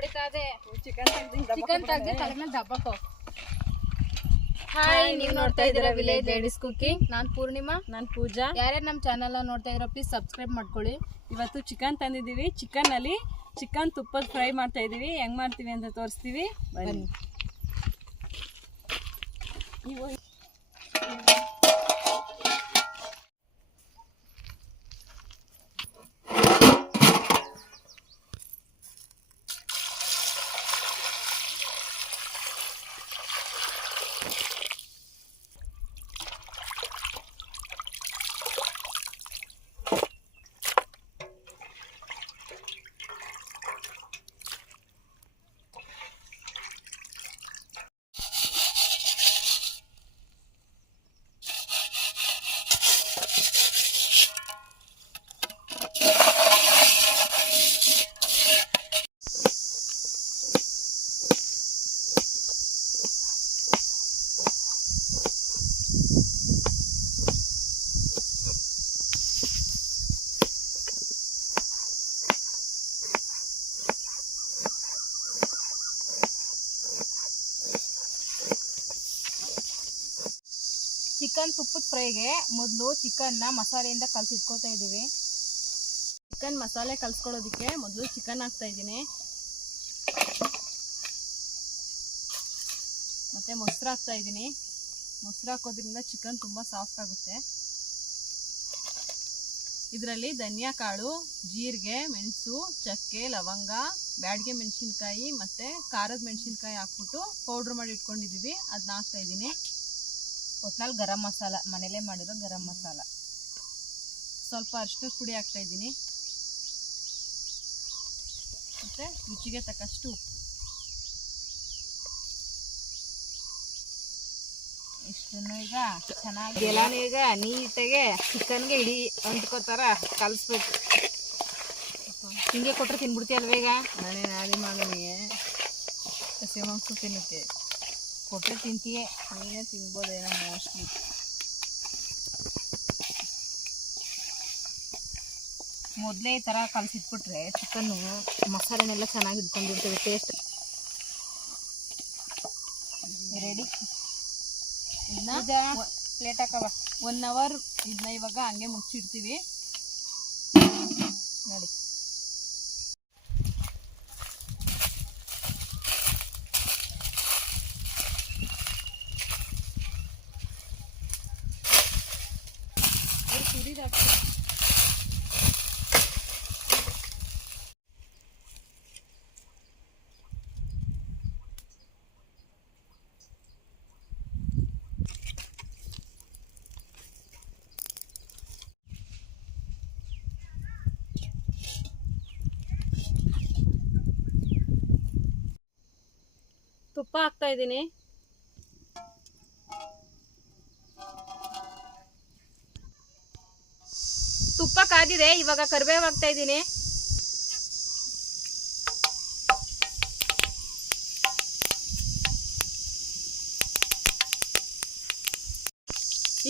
ಹೊಡಿತಾ ಇದೆ ಚಿಕನ್ ತೆಗ್ದು ತಲೆ ಮೇಲೆ ದಬ್ಬಾಕೋ. ಹಾಯ್, ನೀವು ನೋಡ್ತಾ ಇದ್ದೀರಾ ವಿಲೇಜ್ ಲೇಡೀಸ್ ಕುಕಿಂಗ್. ನಾನು ಪೂರ್ಣಿಮಾ, ನಾನು ಪೂಜಾ. ಯಾರ್ಯಾರು ನಮ್ಮ ಚಾನಲ್ ನೋಡ್ತಾ ಇದ್ದೀರಾ ಪ್ಲೀಸ್ ಸಬ್ಸ್ಕ್ರೈಬ್ ಮಾಡ್ಕೊಳ್ಳಿ. ಇವತ್ತು ಚಿಕನ್ ತಂದಿದ್ದೀವಿ. ಚಿಕನ್ನಲ್ಲಿ ಚಿಕನ್ ತುಪ್ಪದ ಫ್ರೈ ಮಾಡ್ತಾ ಇದ್ದೀವಿ. ಹೆಂಗೆ ಮಾಡ್ತೀವಿ ಅಂತ ತೋರಿಸ್ತೀವಿ, ಬನ್ನಿ. ಚಿಕನ್ ತುಪ್ಪದ ಫ್ರೈಗೆ ಮೊದಲು ಚಿಕನ್ನ ಮಸಾಲೆಯಿಂದ ಕಲಸಿಟ್ಕೋತಾ ಇದ್ದೀವಿ. ಚಿಕನ್ ಮಸಾಲೆ ಕಲಿಸ್ಕೊಳ್ಳೋದಕ್ಕೆ ಮೊದಲು ಚಿಕನ್ ಹಾಕ್ತಾ ಇದ್ದೀನಿ. ಮತ್ತು ಮೊಸರು ಹಾಕ್ತಾ ಇದ್ದೀನಿ. ಮೊಸರು ಹಾಕೋದ್ರಿಂದ ಚಿಕನ್ ತುಂಬ ಸಾಫ್ಟ್ ಆಗುತ್ತೆ. ಇದರಲ್ಲಿ ಧನಿಯಾ ಕಾಳು, ಜೀರಿಗೆ, ಮೆಣಸು, ಚಕ್ಕೆ, ಲವಂಗ, ಬ್ಯಾಡಗೆ ಮೆಣಸಿನ್ಕಾಯಿ ಮತ್ತು ಖಾರದ ಮೆಣಸಿನ್ಕಾಯಿ ಹಾಕ್ಬಿಟ್ಟು ಪೌಡ್ರ್ ಮಾಡಿ ಇಟ್ಕೊಂಡಿದ್ದೀವಿ. ಅದನ್ನ ಹಾಕ್ತಾ ಇದ್ದೀನಿ. ಒಟ್ನಲ್ಲಿ ಗರಂ ಮಸಾಲ, ಮನೇಲೇ ಮಾಡಿರೋ ಗರಂ ಮಸಾಲ. ಸ್ವಲ್ಪ ಅರಿಶಿನದ ಪುಡಿ ಹಾಕ್ತಾ ಇದ್ದೀನಿ. ಮತ್ತು ರುಚಿಗೆ ತಕ್ಕಷ್ಟು ಉಪ್ಪು. ಇಷ್ಟನ್ನು ಈಗ ಚೆನ್ನಾಗಿ ಎಲ್ಲಾನು ಈಗ ನೀಟಾಗಿ ಚಿಕನ್ಗೆ ಇಡೀ ಅಂಟ್ಕೋತಾರ ಕಲಿಸ್ಬೇಕು. ಹಿಂಗೆ ಕೊಟ್ಟರೆ ತಿನ್ಬಿಡ್ತೀಯಲ್ವ? ಈಗ ನಾಳೆ ಮಗನಿಗೆ ಹಸಿ ಮಾಂಸ ತಿನ್ನಕ್ಕೆ ಕೊಟ್ಟರೆ ತಿಂತೀಯೇ, ನೀನೇ ತಿನ್ಬೋದೇನೋ ಮೋಸ್ಟ್ಲಿ. ಮೊದಲೇ ಈ ಥರ ಕಲಸಿಟ್ಬಿಟ್ರೆ ಚಿಕನ್ನು ಮಸಾಲೆನೆಲ್ಲ ಚೆನ್ನಾಗಿ ಇಟ್ಕೊಂಡಿರ್ತೇವೆ. Taste ready. ಇದನ್ನ ಪ್ಲೇಟ್ ಹಾಕವ. 1 ಅವರ್ ಇದನ್ನ ಇವಾಗ ಹಂಗೆ ಮುಚ್ಚಿಡ್ತೀವಿ ನೋಡಿ. ತುಪ್ಪ ಹಾಕ್ತಾ ಇದ್ದೀನಿ. ತುಪ್ಪ ಕಾದಿದೆ. ಇವಾಗ ಕರಿಬೇವು ಹಾಕ್ತಾ ಇದ್ದೀನಿ.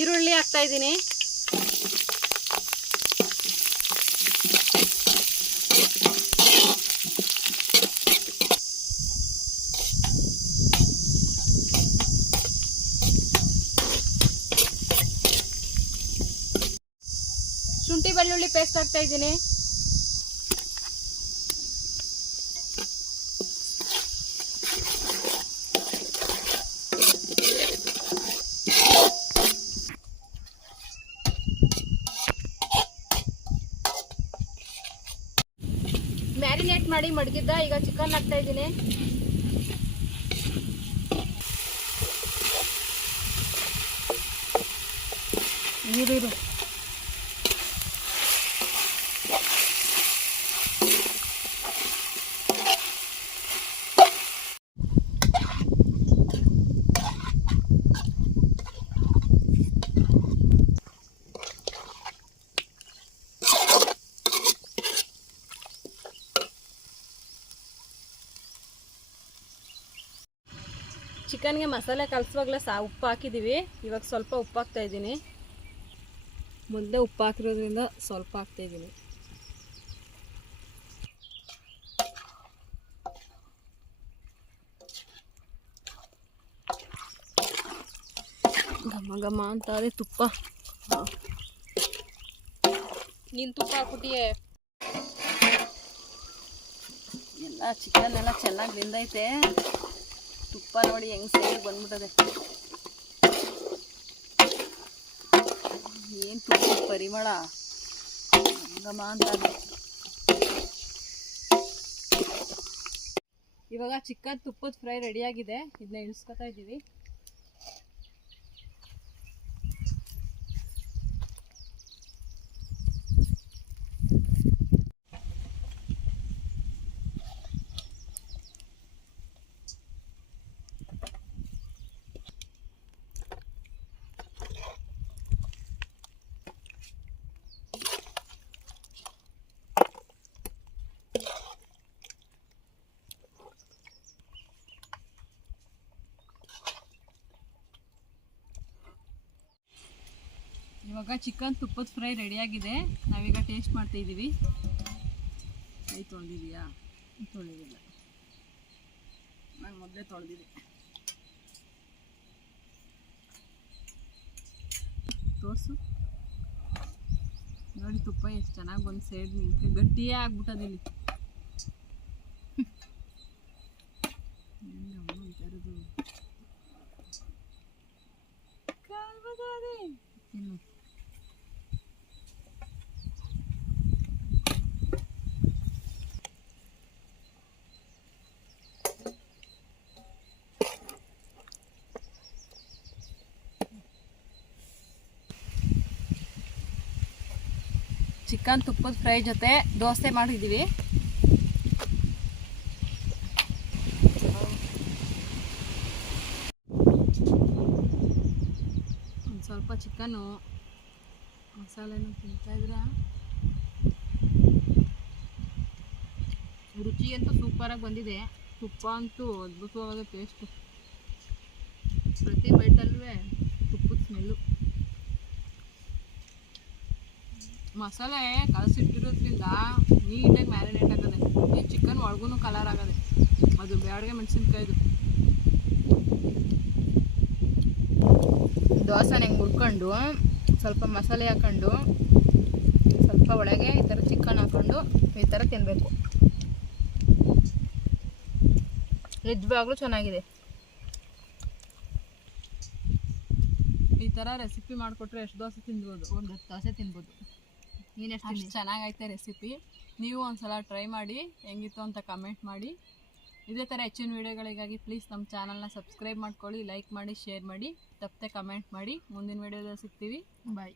ಈರುಳ್ಳಿ ಹಾಕ್ತಾ ಇದ್ದೀನಿ. ಶುಂಠಿ ಬೆಳ್ಳುಳ್ಳಿ ಪೇಸ್ಟ್ ಹಾಕ್ತಾ ಇದ್ದೀನಿ. ಮ್ಯಾರಿನೇಟ್ ಮಾಡಿ ಮಡಗಿದ್ದ ಈಗ ಚಿಕನ್ ಹಾಕ್ತಾ ಇದ್ದೀನಿ. ನೀರು ಚಿಕನ್ಗೆ ಮಸಾಲೆ ಕಲಸುವಾಗಲೇ ಉಪ್ಪು ಹಾಕಿದ್ದೀವಿ. ಇವಾಗ ಸ್ವಲ್ಪ ಉಪ್ಪು ಹಾಕ್ತಾ ಇದ್ದೀನಿ. ಮೊದಲೇ ಉಪ್ಪು ಹಾಕಿರೋದ್ರಿಂದ ಸ್ವಲ್ಪ ಹಾಕ್ತಾ ಇದ್ದೀನಿ. ಘಮ ಘಮ ಅಂತ ಅದೇ ತುಪ್ಪ. ನೀನು ತುಪ್ಪ ಹಾಕ್ಬಿಟ್ಟಿಯೇ. ಎಲ್ಲ ಚಿಕನ್ ಎಲ್ಲ ಚೆನ್ನಾಗಿ ಬೆಂದೈತೆ. ತುಪ್ಪ ನೋಡಿ ಹೆಂಗೆ ಸೇರಿ ಬಂದ್ಬಿಟ್ಟದೆ. ಏನು ತುಪ್ಪ ಪರಿಮಳ ಘಮ ಅಂತ. ಇವಾಗ ಚಿಕನ್ ತುಪ್ಪದ ಫ್ರೈ ರೆಡಿಯಾಗಿದೆ. ಇದನ್ನ ಇಳಿಸ್ಕೊತಾ ಇದ್ದೀವಿ. ಇವಾಗ ಚಿಕನ್ ತುಪ್ಪದ ಫ್ರೈ ರೆಡಿಯಾಗಿದೆ. ನಾವೀಗ ಟೇಸ್ಟ್ ಮಾಡ್ತಾಯಿದ್ದೀವಿ. ಕೈ ತೊಳೆದಿದೆಯಾ? ತೊಳೆದಿಲ್ಲ, ನಾನು ಮೊದಲೇ ತೊಳೆದಿದ್ದೆ. ತೋರಿಸು ನೋಡಿ, ತುಪ್ಪ ಎಷ್ಟು ಚೆನ್ನಾಗಿ ಬಂದು ಸೇರಿ ನಿಂತು ಗಟ್ಟಿಯೇ ಆಗ್ಬಿಟ್ಟದ ಇಲ್ಲಿ. ಇನ್ನು ಚಿಕನ್ ತುಪ್ಪದ ಫ್ರೈ ಜೊತೆ ದೋಸೆ ಮಾಡಿದ್ದೀವಿ. ಒಂದು ಸ್ವಲ್ಪ ಚಿಕನ್ನು ಮಸಾಲೆನೂ ತಿಂತಾಯಿದ್ರ ರುಚಿ ಅಂತೂ ಸೂಪರಾಗಿ ಬಂದಿದೆ. ತುಪ್ಪ ಅಂತೂ ಅದ್ಭುತವಾದ ಟೇಸ್ಟು. ಪ್ರತಿ ಬೈಟಲ್ಲೂ ತುಪ್ಪದ ಸ್ಮೆಲ್ಲು. ಮಸಾಲೆ ಕಲಸಿಟ್ಟಿರೋದ್ರಿಂದ ನೀಟಾಗಿ ಮ್ಯಾರಿನೇಟ್ ಆಗದೆ. ಈ ಚಿಕನ್ ಒಳಗೂ ಕಲರ್ ಆಗದೆ. ಅದು ಬ್ಯಾಡಿಗೆ ಮೆಣಸಿನ್ಕಾಯ್ದು ದೋಸೆನ ಹೆಂಗೆ ಮುರ್ಕೊಂಡು ಸ್ವಲ್ಪ ಮಸಾಲೆ ಹಾಕೊಂಡು ಸ್ವಲ್ಪ ಒಳಗೆ ಈ ಥರ ಚಿಕನ್ ಹಾಕೊಂಡು ಈ ಥರ ತಿನ್ನಬೇಕು. ನಿಜವಾಗ್ಲೂ ಚೆನ್ನಾಗಿದೆ. ಈ ಥರ ರೆಸಿಪಿ ಮಾಡಿಕೊಟ್ರೆ ಎಷ್ಟು ದೋಸೆ ತಿನ್ಬೋದು? ಒಂದು 10 ದೋಸೆ ತಿನ್ಬೋದು. ಅಷ್ಟು ಚೆನ್ನಾಗೈತೆ ರೆಸಿಪಿ. ನೀವು ಒಂದ್ಸಲ ಟ್ರೈ ಮಾಡಿ, ಹೆಂಗಿತ್ತು ಅಂತ ಕಮೆಂಟ್ ಮಾಡಿ. ಇದೇ ಥರ ಹೆಚ್ಚಿನ ವೀಡಿಯೋಗಳಿಗಾಗಿ ಪ್ಲೀಸ್ ನಮ್ಮ ಚಾನಲ್ನ ಸಬ್ಸ್ಕ್ರೈಬ್ ಮಾಡ್ಕೊಳ್ಳಿ, ಲೈಕ್ ಮಾಡಿ, ಶೇರ್ ಮಾಡಿ, ತಪ್ಪದೆ ಕಮೆಂಟ್ ಮಾಡಿ. ಮುಂದಿನ ವೀಡಿಯೋದಲ್ಲಿ ಸಿಗ್ತೀವಿ. ಬಾಯ್.